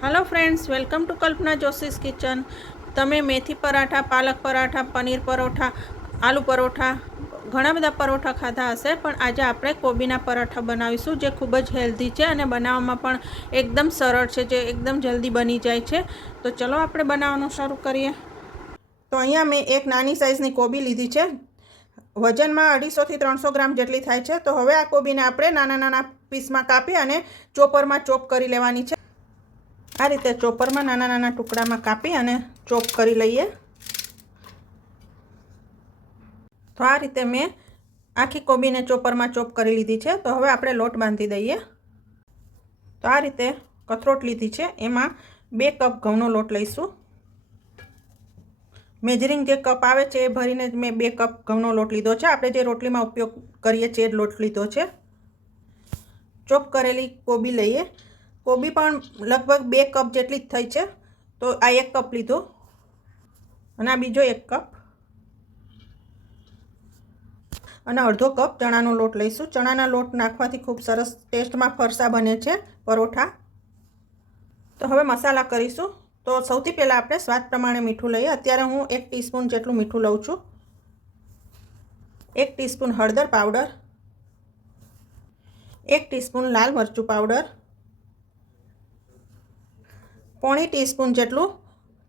Hello friends, welcome to Kalpana Joshi's kitchen. तमे मेथी पराठा, पालक पराठा, पनीर परोठा, आलू परोठा, घણા બધા પરોઠા ખાધા હશે, પણ આજે આપણે કોબીના પરાઠા બનાવીશું, જે ખૂબ જ હેલ્ધી છે અને બનાવવામાં પણ એકદમ સરળ છે, જે એકદમ જલ્દી બની જાય છે। તો ચલો આપણે બનાવવાનું શરૂ કરીએ। તો અહીંયા મેં એક નાની સાઇઝની કોબી લીધી છે, વજનમાં 250 થી 300 ગ્રામ જેટલી થાય છે। તો હવે આ કોબીને આપણે નાના નાના પીસમાં કાપી અને ચોપરમાં ચોપ કરી લેવાની છે। આ રીતે ચોપરમાં નાના નાના ટુકડામાં કાપી અને ચોપ કરી લઈએ। તો આ રીતે મેં આખી કોબીને ચોપરમાં ચોપ કરી લીધી છે। તો હવે આપણે લોટ બાંધી દઈએ। તો આ રીતે કથરોટ લીધી છે, એમાં 2 કપ ઘઉંનો લોટ લઈશું। મેજરિંગ જે કપ આવે છે એ ભરીને જ મેં 2 કપ ઘઉંનો લોટ લીધો છે। આપણે જે રોટલીમાં ઉપયોગ કરીએ છીએ એ લોટ લીધો છે। ચોપ કરેલી કોબી લઈએ। કોબી પણ લગભગ 2 કપ જેટલી જ થઈ છે, તો આ 1 કપ લીધો અને આ બીજો 1 કપ અને અડધો કપ ચણાનો લોટ લઈશું। ચણાના લોટ નાખવાથી ખૂબ સરસ ટેસ્ટમાં ફરસા બને છે પરોઠા। તો હવે મસાલા કરીશું। તો સૌથી પહેલાં આપણે સ્વાદ પ્રમાણે મીઠું લઈએ। અત્યારે હું 1 ટીસ્પૂન જેટલું મીઠું લઉં છું। 1 ટીસ્પૂન હળદર પાવડર, 1 ટીસ્પૂન લાલ મરચું પાવડર, 1/4 ટીસ્પૂન જેટલું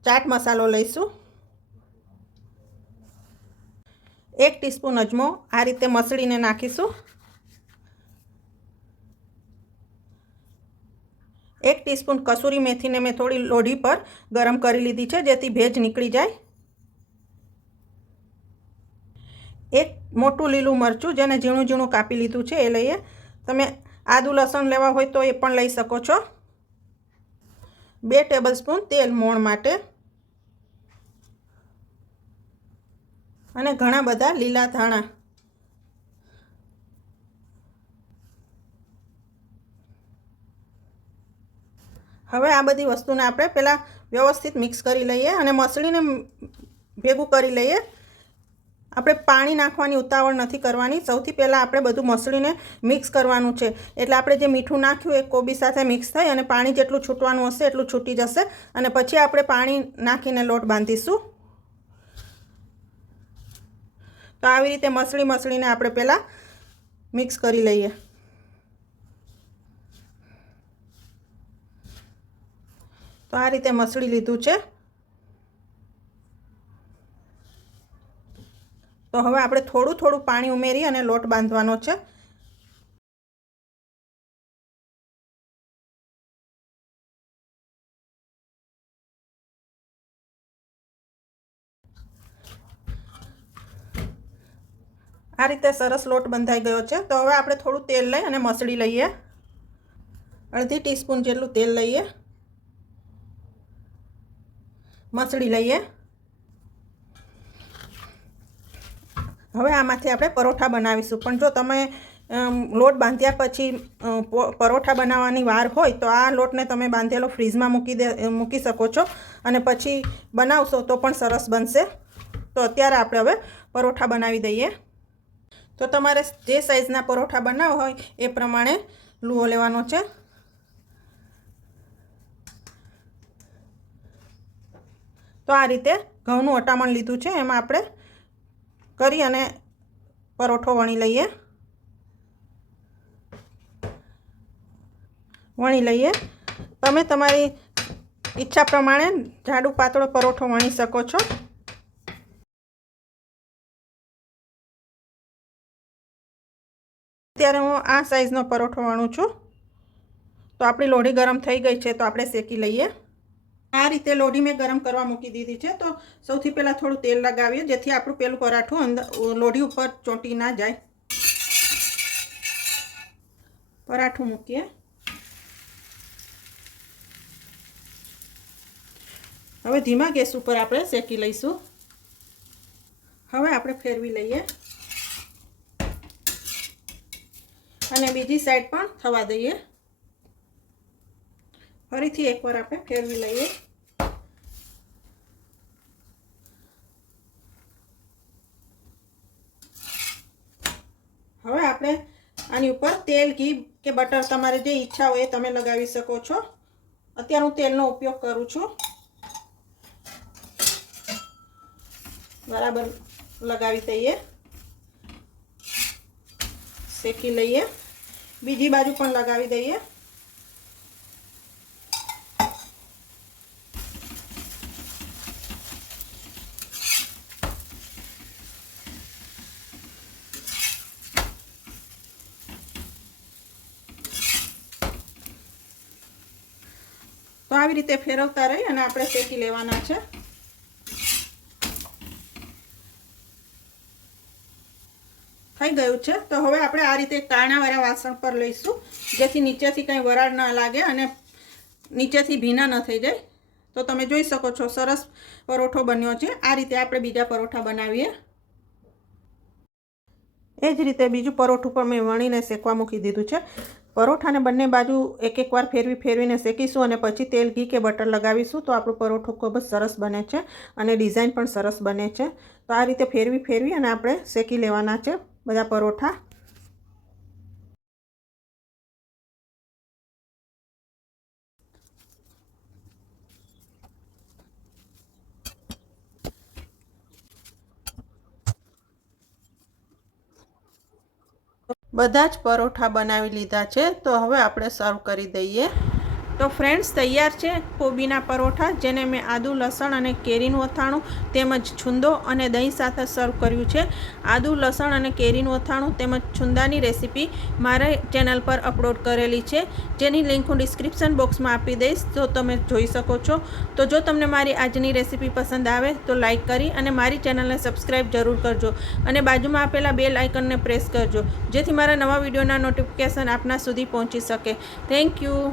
ચાટ મસાલો લઈશું, 1 ટીસ્પૂન અજમો આ રીતે મસળીને નાખીશું, 1 ટીસ્પૂન કસૂરી મેથીને મેં થોડી લોઢી પર ગરમ કરી લીધી છે, જેથી ભેજ નીકળી જાય, 1 મોટું લીલું મરચું જેને ઝીણું ઝીણું કાપી લીધું છે એ લઈએ। તમે આદુ લસણ લેવા હોય તો એ પણ લઈ શકો છો। 2 ટેબલસ્પૂન તેલ મોણ માટે અને ઘણા બધા લીલા ધાણા। હવે આ બધી વસ્તુને આપણે પહેલાં વ્યવસ્થિત મિક્સ કરી લઈએ અને મસળીને ભેગું કરી લઈએ। આપણે પાણી નાખવાની ઉતાવળ નથી કરવાની, સૌથી પહેલાં આપણે બધું મસળીને મિક્સ કરવાનું છે। એટલે આપણે જે મીઠું નાખ્યું એ કોબી સાથે મિક્સ થઈ અને પાણી જેટલું છૂટવાનું હશે એટલું છૂટી જશે અને પછી આપણે પાણી નાખીને લોટ બાંધીશું। તો આવી રીતે મસળીને આપણે પહેલાં મિક્સ કરી લઈએ। તો આ રીતે મસળી લીધું છે। તો હવે આપણે થોડું થોડું પાણી ઉમેરી અને લોટ બાંધવાનો છે। આ રીતે સરસ લોટ બંધાઈ ગયો છે। તો હવે આપણે થોડું તેલ લઈ અને મસળી લઈએ। અડધી ટીસ્પૂન જેટલું તેલ લઈએ, મસળી લઈએ। હવે આમાંથી આપણે પરોઠા બનાવીશું, પણ જો તમે લોટ બાંધ્યા પછી પરોઠા બનાવવાની વાર હોય તો આ લોટને તમે બાંધેલો ફ્રીઝમાં મૂકી શકો છો અને પછી બનાવશો તો પણ સરસ બનશે। તો અત્યારે આપણે હવે પરોઠા બનાવી દઈએ। તો તમારે જે સાઈઝના પરોઠા બનાવવા હોય એ પ્રમાણે લુઓ લેવાનો છે। તો આ રીતે ઘઉંનું અટામણ લીધું છે, એમાં આપણે કરી અને પરોઠો વણી લઈએ। તમે તમારી ઈચ્છા પ્રમાણે જાડું પાતળો પરોઠો વણી શકો છો। અત્યારે હું આ સાઈઝનો પરોઠો વણું છું। તો આપણી લોઢી ગરમ થઈ ગઈ છે, તો આપણે શેકી લઈએ। આ રીતે લોઢી મેં ગરમ કરવા મૂકી દીધી છે। તો સૌથી પહેલાં થોડું તેલ લગાવીએ, જેથી આપણું પેલું પરાઠું લોઢી ઉપર ચોંટી ના જાય। પરાઠું મૂકીએ। હવે ધીમા ગેસ ઉપર આપણે શેકી લઈશું। હવે આપણે ફેરવી લઈએ અને બીજી સાઈડ પણ થવા દઈએ। ફરીથી એકવાર આપણે ફેરવી લઈએ। હવે આપણે આની ઉપર તેલ, ઘી કે બટર તમારે જે ઈચ્છા હોય એ તમે લગાવી શકો છો। અત્યારે હું તેલનો ઉપયોગ કરું છું. બરાબર લગાવી દઈએ, શેકી લઈએ. બીજી બાજુ પણ લગાવી દઈએ. તો આવી રીતે ફેરવતા રહી અને આપણે શેકી લેવાના છે. થઈ ગયું છે. તો હવે આપણે આ રીતે કાણાવાળા વાસણ પર લઈશું, જેથી નીચેથી કંઈ વરાળ ન લાગે અને નીચેથી ભીના ન થઈ જાય. તો તમે જોઈ શકો છો સરસ પરોઠો બન્યો છે. આ રીતે આપણે બીજા પરોઠા બનાવીએ. એ જ રીતે બીજું પરોઠું પણ મેં વણીને શેકવા મૂકી દીધું છે. પરોઠાને બંને બાજુ એક વાર ફેરવીને શેકીશું અને પછી તેલ, ઘી કે બટર લગાવીશું તો આપણું પરોઠું ખૂબ જ સરસ બને છે અને ડિઝાઇન પણ સરસ બને છે. તો આ રીતે ફેરવી અને આપણે શેકી લેવાના છે બધા પરોઠા. બધા જ પરોઠા બનાવી લીધા છે. તો હવે આપણે સર્વ કરી દઈએ. તો ફ્રેન્ડ્સ, તૈયાર છે કોબીના પરોઠા, જેને મેં આદુ, લસણ અને કેરીનું અથાણું તેમજ છુંદો અને દહીં સાથે સર્વ કર્યું છે. આદુ, લસણ અને કેરીનું અથાણું તેમજ છુંદાની રેસીપી મારા ચેનલ પર અપલોડ કરેલી છે, જેની લિંક હું ડિસ્ક્રિપ્શન બોક્સમાં આપી દઈશ, તો તમે જોઈ શકો છો. તો જો તમને મારી આજની રેસીપી પસંદ આવે તો લાઈક કરી અને મારી ચેનલને સબસ્ક્રાઈબ જરૂર કરજો અને બાજુમાં આપેલા બેલ આઇકનને પ્રેસ કરજો, જેથી મારા નવા વિડીયોના નોટિફિકેશન આપના સુધી પહોંચી શકે. Thank you.